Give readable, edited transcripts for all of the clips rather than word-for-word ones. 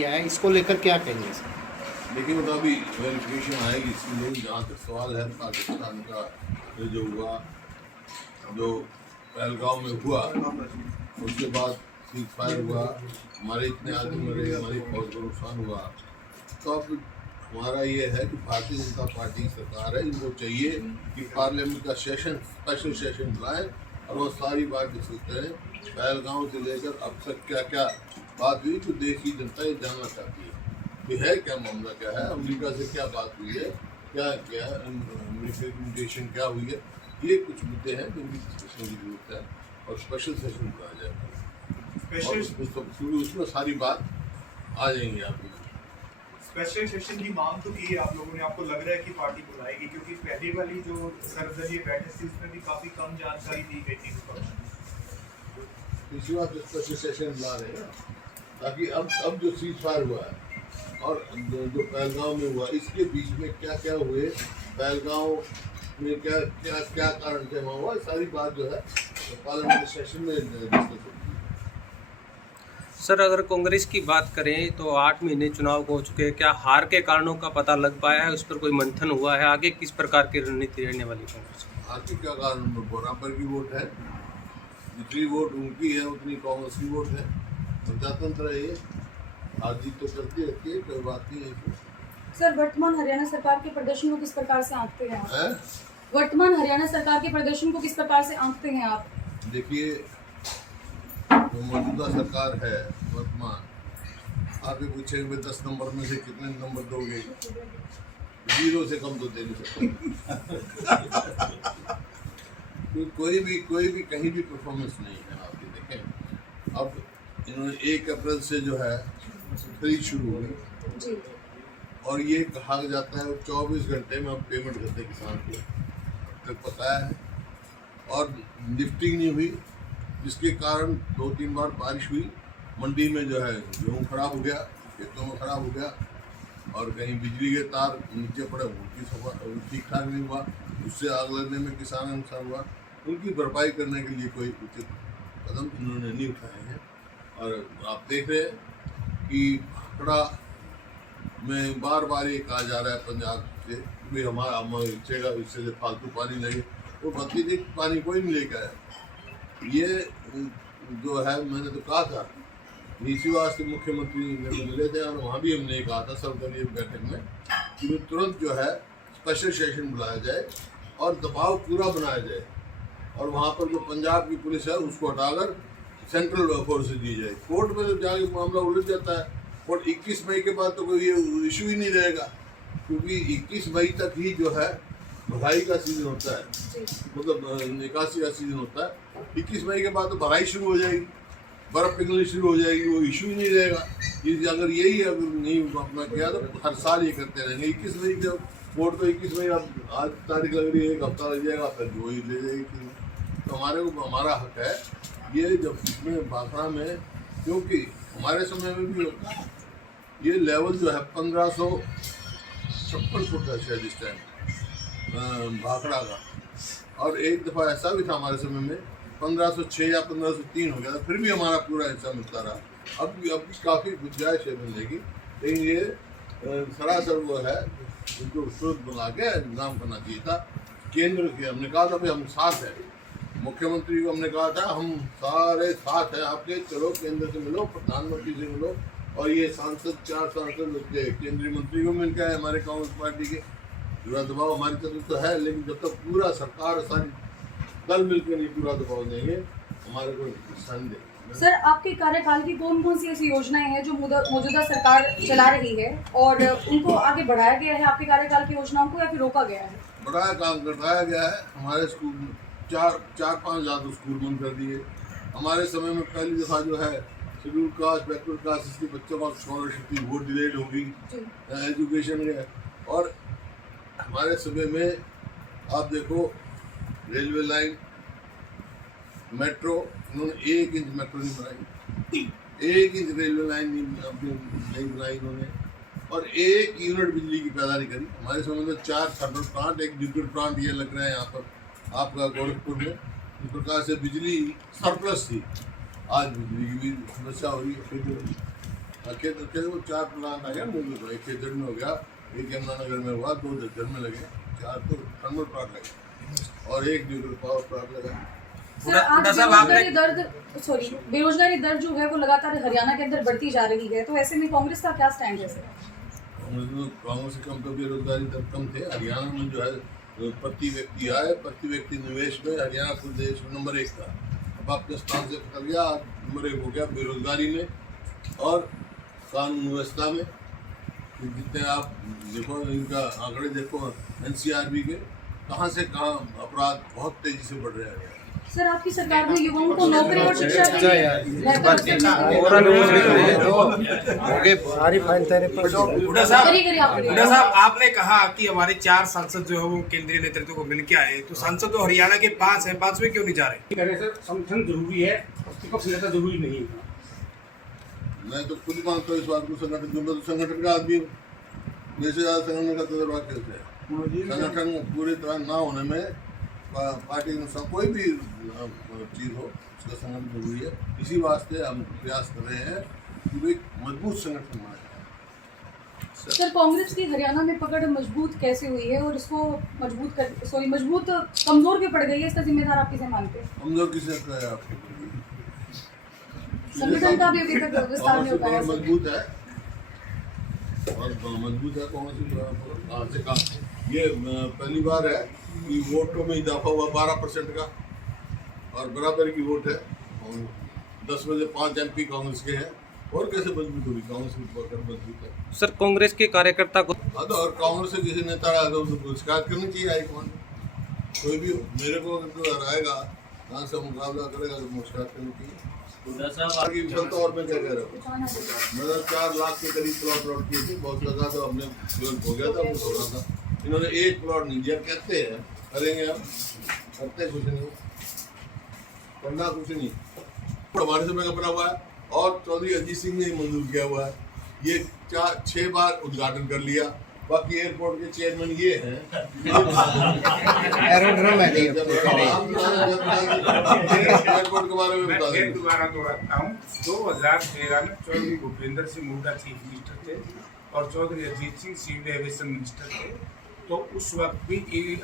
किया है, इसको लेकर क्या कहेंगे सर? देखिए वो तो अभी वेरिफिकेशन आएगी इसलिए। जहाँ तक सवाल है पाकिस्तान का, ये जो हुआ, जो पहलगांव में हुआ, उसके बाद सीज फायर हुआ, हमारे इतने आदमी मरे, हमारी फौज को नुकसान हुआ, तो अब हमारा ये है कि भारतीय जनता पार्टी सरकार है, इनको चाहिए कि पार्लियामेंट का सेशन, स्पेशल सेशन बुलाएं और वो सारी बात डिस्कस करें। पहलगांव से लेकर अब तक क्या क्या बात हुई, तो देश की जनता ये जानना चाहती है कि है क्या मामला, क्या है, अमेरिका से क्या बात हुई है, क्या क्या कम्युनिकेशन क्या हुई है। ये कुछ मुद्दे हैं जिनकी डिस्कशन की जरूरत है और स्पेशल सेशन बुलाया जाएगा और उसमें सारी बात आ जाएंगी आपकी। स्पेशल सेशन की मांग तो की है आप लोगों ने, आपको लग रहा है कि पार्टी बुलाएगी? क्योंकि पहली वाली जो सर्वदलीय बैठक थी उसमें भी काफी कम जानकारी दी गई थी विपक्ष को। इसी बात स्पेशल सेशन बुला रहे हैं ना, ताकि अब जो सीज फायर हुआ है और जो पहलगांव में हुआ, इसके बीच में क्या क्या हुए, पहलगांव में क्या क्या क्या कारण से वहाँ हुआ, सारी बात जो है पार्लियामेंट सेशन में डिस्कस होगी। सर, अगर कांग्रेस की बात करें तो 8 महीने चुनाव हो चुके हैं, क्या हार के कारणों का पता लग पाया है? उस पर कोई मंथन हुआ है? आगे किस प्रकार की रणनीति रहने वाली कांग्रेस? हार की क्या कारण, बराबर की वोट है, जितनी वोट उनकी है उतनी कांग्रेस की वोट है, प्रजातंत्र है ये, हार जीत तो करती रहती है, कोई बात नहीं है। सर, वर्तमान हरियाणा सरकार के प्रदर्शन को किस प्रकार से आंकते हैं आप? है? वर्तमान हरियाणा सरकार के प्रदर्शन को किस प्रकार से आंकते हैं आप? देखिए, जो मौजूदा सरकार है वर्तमान, आप ये पूछेंगे 10 नंबर में से कितने नंबर दोगे, 0 से कम तो दे नहीं सकते। तो कोई भी कहीं भी परफॉर्मेंस नहीं है। आप ये देखें, अब इन्होंने 1 अप्रैल से जो है खरीद शुरू हुई जी। और ये कहा जाता है 24 घंटे में हम पेमेंट करते किसान को, तक पता है, और लिफ्टिंग नहीं हुई, जिसके कारण 2-3 बार बारिश हुई, मंडी में जो है गेहूँ खराब हो गया, खेतों में खराब हो गया, और कहीं बिजली के तार नीचे पड़े, उनकी ठीक ठाक नहीं हुआ, उससे आग लगने में किसान का नुकसान हुआ। उनकी भरपाई करने के लिए कोई उचित कदम इन्होंने नहीं उठाए हैं। और आप देख रहे हैं कि भाखड़ा में बार बार ये कहा जा रहा है पंजाब से भी हमारा इच्छेगा, इससे फालतू पानी लगे, वो भतीजे पानी कोई नहीं लेकर आया। ये जो है, मैंने तो कहा था, इसी वास्ते मुख्यमंत्री मेरे को मिले थे और वहाँ भी हमने कहा था सर्वदलीय बैठक में कि तुरंत जो है स्पेशल सेशन बुलाया जाए और दबाव पूरा बनाया जाए, और वहाँ पर जो पंजाब की पुलिस है उसको हटाकर सेंट्रल फोर्सेज दी जाए। कोर्ट में जब जाके मामला उलझ जाता है, और 21 मई के बाद तो कोई ये इशू ही नहीं रहेगा, क्योंकि 21 मई तक ही जो है भराई का सीजन होता है, मतलब निकासी का सीजन होता है। 21 मई के बाद तो भराई शुरू हो जाएगी, बर्फ पिघलनी शुरू हो जाएगी, वो इशू ही नहीं रहेगा। ये अगर यही अगर नहीं अपना किया तो हर साल ये करते रहेंगे। 21 मई जब वोट, तो 21 मई, अब आज तारीख लग रही है, 1 हफ्ता लग जाएगा, फिर जो ही ले जाएगी। तो हमारा हक है ये, जब इसमें भाखड़ा में, क्योंकि हमारे समय में भी होता है, ये लेवल जो है 1556 फुट है शायद इस टाइम भाखड़ा का, और एक दफ़ा ऐसा भी था हमारे समय में 1506 या 1503 हो गया था, फिर भी हमारा पूरा हिस्सा मिलता रहा। अब काफ़ी गुंजाइश है मिलने की, लेकिन ये सरासर वो है, उनको तुरंत बुला के इंतजाम करना चाहिए था। केंद्र के हमने कहा था भाई हम साथ हैं, मुख्यमंत्री को हमने कहा था हम सारे साथ हैं आपके, चलो केंद्र से मिलो, प्रधानमंत्री से मिलो, और ये सांसद 4 सांसद केंद्रीय मंत्री को मिल गए हमारे कांग्रेस पार्टी के, पूरा दबाव हमारी तरफ तो है, लेकिन जब तक पूरा सरकार सारी दल मिलकर नहीं पूरा दबाव देंगे, हमारे को नुकसान देंगे। सर, आपके कार्यकाल की कौन कौन सी ऐसी योजनाएं हैं जो मौजूदा सरकार चला रही है और उनको आगे बढ़ाया गया है आपके कार्यकाल की योजनाओं को, या फिर रोका गया है? बड़ा काम करवाया गया है। हमारे स्कूल में 4-5 ज़्यादा स्कूल बंद कर दिए। हमारे समय में पहली दफ़ा जो है शेड्यूल कास्ट, बैकवर्ड कास्ट, इसके बच्चों का स्कॉलरशिप की वो डिलेड होगी, एजुकेशन है। और हमारे समय में आप देखो, रेलवे लाइन, मेट्रो, इन्होंने 1 इंच मेट्रो नहीं बनाई, 1 इंच रेलवे लाइन नहीं बनाई इन्होंने, और 1 यूनिट बिजली की पैदा नहीं करी। हमारे समय में 4 थर्मल प्लांट, 1 न्यूक्लियर प्लांट ये लग रहा है यहाँ पर आपका गोरखपुर में। इस प्रकार से बिजली सरप्लस थी, आज बिजली की भी समस्या हो रही है। खेत वो 4 प्लांट आ गया मुझे, एक खेतड़ में हो गया, एक यमुनानगर में हुआ, 2 झज्जर में लगे, 4 तो थर्मल प्लांट लगे और एक न्यूक्लियर पावर प्लांट लगा। सर आज बेरोजगारी दर जो है वो लगातार हरियाणा के अंदर बढ़ती जा रही है, तो ऐसे में कांग्रेस का क्या स्टैंड है सर? कांग्रेस से कम तो बेरोजगारी दर कम थे। हरियाणा में जो है प्रति व्यक्ति आय, प्रति व्यक्ति निवेश में हरियाणा पूरे देश में नंबर 1 था। अब आपने स्थान से कर लिया, नंबर 1 हो गया बेरोजगारी में और कानून व्यवस्था में। जितने आप देखो इनका आंकड़े देखो NCRB के, कहाँ से कहाँ अपराध बहुत तेजी से बढ़ रहे हैं। सर आपकी सरकार में युवाओं को नौकरी और शिक्षा के लिए हुड्डा साहब, आपने कहा कि हमारे 4 सांसद जो है वो केंद्रीय नेतृत्व को मिलकर आए, तो सांसद तो हरियाणा के 5 हैं, 5वें क्यों नहीं जा रहे? सर संगठन जरूरी है, विपक्ष नेता जरूरी नहीं है। मैं तो खुद मानता हूँ इस बात को, संगठन जो मैं संगठन का आदमी हूँ, मेरे से ज़्यादा संगठन का तजर्बा कैसे है। संगठन पूरी तरह ना होने में पार्टी में कोई भी चीज़ हो उसका संगठन जरूरी है। इसी वास्ते हम प्रयास कर रहे हैं कि एक मजबूत संगठन बनाए। सर कांग्रेस की हरियाणा में पकड़ मजबूत कैसे हुई है और इसको मजबूत कमजोर भी पड़ गई है, इसका जिम्मेदार आप किसे मानते हैं? कमजोर किसे कहा आपको? संगठन का भी अभी तक विस्तार नहीं हो पाया। मजबूत है और मजबूत है कहाँ से कहाँ। ये पहली बार है कि वोटों में इजाफा हुआ 12% का और बराबर की वोट है। 10 में से 5 MP कांग्रेस के हैं। और कैसे मजबूत होगी कांग्रेस की पकड़ मजबूत है? सर कांग्रेस के कार्यकर्ता को और कांग्रेस से किसी नेता रहा तो उसको शिकायत करनी चाहिए हाईकमान। कोई भी मेरे को हराएगा, कहाँ से मुकाबला करेगा तो शिकायत करनी चाहिए। आगे विफलता और मैं क्या कह रहा हूँ, मतलब 4 लाख के करीब प्लॉट किए थे, बहुत लगा था हमने हो गया था, वो थोड़ा था। इन्होंने 1 प्लॉट नहीं दिया। कहते हैं करेंगे, हम करते कुछ नहीं, करना कुछ नहीं। हमारे समय का बना हुआ है और चौधरी अजीत सिंह ने मंजूर किया हुआ है। ये 4-6 बार उद्घाटन कर लिया। बाकी एयरपोर्ट के चेयरमैन ये हैं। एरोड्रम है एयरपोर्ट के बारे में बता दें। दोबारा दोहराता हूँ, 2013 में चौधरी भूपेंद्र सिंह हुड्डा चीफ मिनिस्टर थे और Chaudhary Ajit Singh civil aviation minister थे। तो उस वक्त भी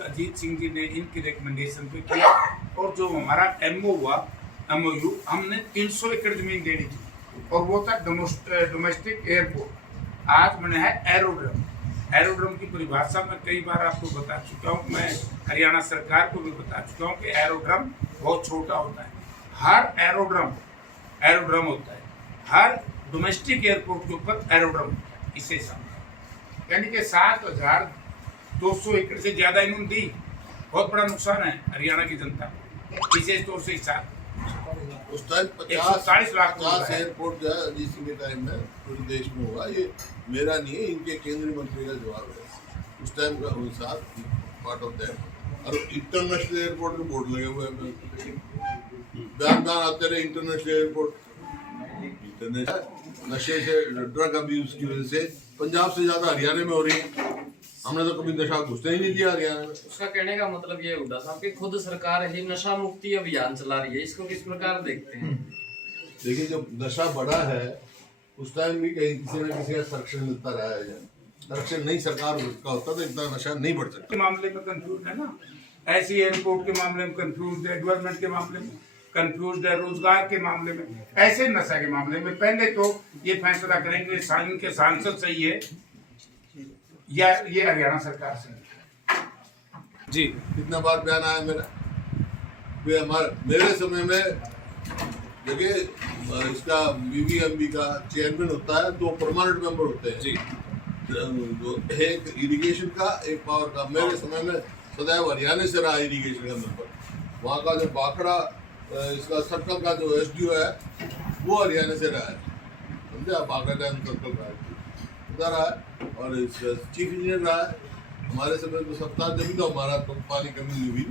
अजीत सिंह जी ने इनकी रिकमेंडेशन पे किया और जो हमारा MOU हमने 300 एकड़ जमीन देनी थी और वो था डोमेस्टिक एयरपोर्ट। आज मैंने है एरोड्रम की परिभाषा मैं कई बार आपको बता चुका हूँ। मैं हरियाणा सरकार को भी बता चुका हूँ कि एरोड्रम बहुत छोटा होता है। हर एरोड्रम होता है, हर डोमेस्टिक एयरपोर्ट के ऊपर एरोड्रम होता है। इसे समझ यानी कि 7,200 एकड़ से ज़्यादा इन्होंने दी। बहुत बड़ा नुकसान है हरियाणा की जनता को। विशेष तौर से उस टाइम 140 लाख एयरपोर्ट जो है अजीत सिंह के टाइम में पूरे देश में हुआ। ये मेरा नहीं है, इनके केंद्रीय मंत्री का जवाब है। उस टाइम का अनुसार पार्ट ऑफ दैट। और इंटरनेशनल एयरपोर्ट के बोर्ड लगे हुए हैं, बयान आते रहे इंटरनेशनल एयरपोर्ट। नशे से ड्रग अब्यूज की वजह से पंजाब से ज्यादा हरियाणा में हो रही है। हमने तो कभी नशा घुसने ही नहीं दिया हरियाणा में। उसका कहने का मतलब ये हुड्डा साहब कि खुद सरकार ही नशा मुक्ति अभियान चला रही है, इसको किस प्रकार देखते हैं? देखिए जब नशा बढ़ा है उस टाइम भी कहीं किसी न किसी का संरक्षण मिलता रहा है। संरक्षण नहीं सरकार का होता तो इतना नशा नहीं बढ़ सकता। मामले में कंफ्यूज है ना, ऐसी एयरपोर्ट के मामले में कंफ्यूज है, डेवलपमेंट के मामले में कंफ्यूज है, रोजगार के मामले में, ऐसे नशा के मामले में पहले तो ये फैसला करेंगे के सांसद सही है या ये हरियाणा सरकार से। जी कितना बार बयान आया मेरा। मेरे समय में देखिए इसका BBMB का चेयरमैन होता है, 2 परमानेंट मेंबर होते हैं जी, एक इरिगेशन का एक पावर का। मेरे समय में सदैव हरियाणा से रहा इरिगेशन का मेंबर। वहाँ का जो बाखड़ा इसका सर्कल का जो SDO है वो हरियाणा से रहा है, समझे। बाखड़ा का सर्कल का उधर रहा है और चीफ इंजीनियर रहा है। हमारे समय तो सप्ताह जब भी तो हमारा पानी कमी नहीं हुई।